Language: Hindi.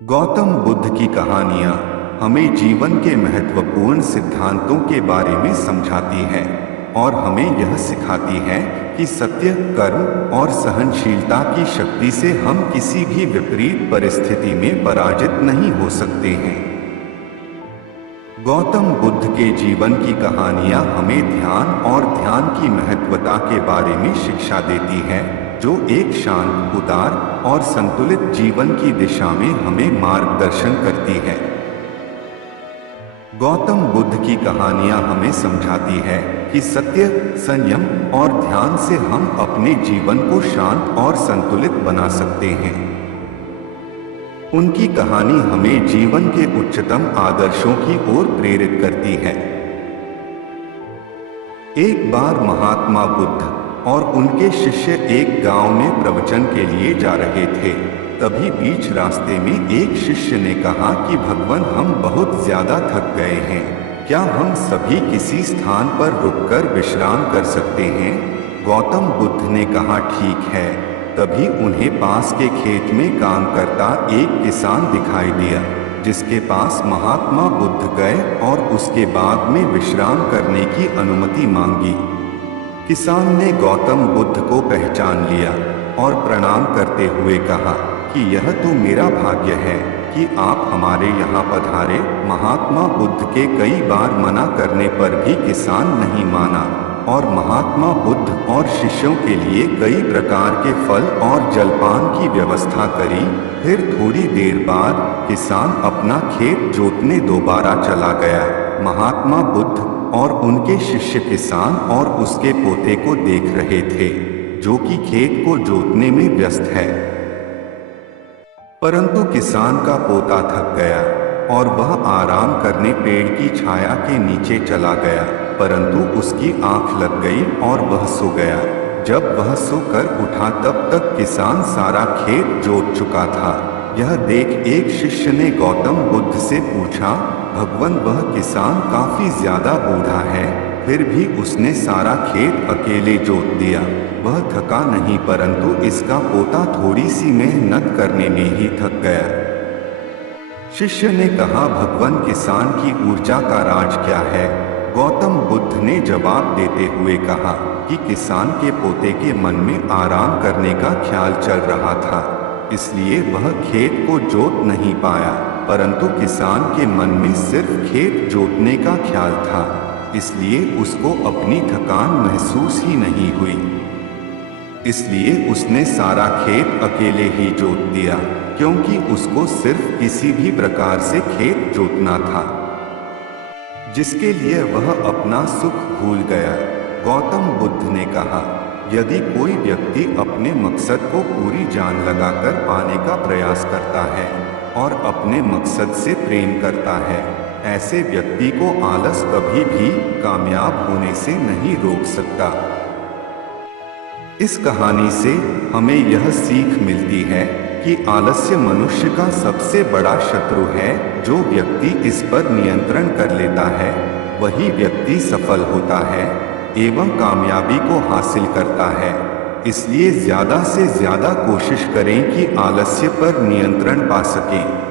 गौतम बुद्ध की कहानियाँ हमें जीवन के महत्वपूर्ण सिद्धांतों के बारे में समझाती है और हमें यह सिखाती है कि सत्य, कर्म और सहनशीलता की शक्ति से हम किसी भी विपरीत परिस्थिति में पराजित नहीं हो सकते हैं। गौतम बुद्ध के जीवन की कहानियाँ हमें ध्यान और ध्यान की महत्वता के बारे में शिक्षा देती है, जो एक शांत, उदार और संतुलित जीवन की दिशा में हमें मार्गदर्शन करती है। गौतम बुद्ध की कहानियां हमें समझाती है कि सत्य, संयम और ध्यान से हम अपने जीवन को शांत और संतुलित बना सकते हैं। उनकी कहानी हमें जीवन के उच्चतम आदर्शों की ओर प्रेरित करती है। एक बार महात्मा बुद्ध और उनके शिष्य एक गांव में प्रवचन के लिए जा रहे थे। तभी बीच रास्ते में एक शिष्य ने कहा कि भगवान, हम बहुत ज्यादा थक गए हैं, क्या हम सभी किसी स्थान पर रुककर विश्राम कर सकते हैं? गौतम बुद्ध ने कहा, ठीक है। तभी उन्हें पास के खेत में काम करता एक किसान दिखाई दिया, जिसके पास महात्मा बुद्ध गए और उसके बाद में विश्राम करने की अनुमति मांगी। किसान ने गौतम बुद्ध को पहचान लिया और प्रणाम करते हुए कहा कि यह तो मेरा भाग्य है कि आप हमारे यहाँ पधारे। महात्मा बुद्ध के कई बार मना करने पर भी किसान नहीं माना और महात्मा बुद्ध और शिष्यों के लिए कई प्रकार के फल और जलपान की व्यवस्था करी। फिर थोड़ी देर बाद किसान अपना खेत जोतने दोबारा चला गया। महात्मा बुद्ध और उनके शिष्य किसान और उसके पोते को देख रहे थे, जो कि खेत को जोतने में व्यस्त है। परंतु किसान का पोता थक गया और वह आराम करने पेड़ की छाया के नीचे चला गया, परंतु उसकी आंख लग गई और वह सो गया। जब वह सोकर उठा तब तक किसान सारा खेत जोत चुका था। यह देख एक शिष्य ने गौतम बुद्ध से पूछा, भगवान, वह किसान काफी ज्यादा बूढ़ा है, फिर भी उसने सारा खेत अकेले जोत दिया। वह थका नहीं, परंतु इसका पोता थोड़ी सी मेहनत करने में ही थक गया। शिष्य ने कहा, भगवान, किसान की ऊर्जा का राज क्या है? गौतम बुद्ध ने जवाब देते हुए कहा कि किसान के पोते के मन में आराम करने का ख्याल चल रहा था, इसलिए वह खेत को जोत नहीं पाया, परंतु किसान के मन में सिर्फ खेत जोतने का ख्याल था, इसलिए उसको अपनी थकान महसूस ही नहीं हुई। इसलिए उसने सारा खेत अकेले ही जोत दिया, क्योंकि उसको सिर्फ किसी भी प्रकार से खेत जोतना था, जिसके लिए वह अपना सुख भूल गया। गौतम बुद्ध ने कहा, यदि कोई व्यक्ति अपने मकसद को पूरी जान लगाकर पाने का प्रयास करता है और अपने मकसद से प्रेम करता है, ऐसे व्यक्ति को आलस कभी भी कामयाब होने से नहीं रोक सकता। इस कहानी से हमें यह सीख मिलती है कि आलस्य मनुष्य का सबसे बड़ा शत्रु है। जो व्यक्ति इस पर नियंत्रण कर लेता है, वही व्यक्ति सफल होता है एवं कामयाबी को हासिल करता है। इसलिए ज्यादा से ज्यादा कोशिश करें कि आलस्य पर नियंत्रण पा सकें।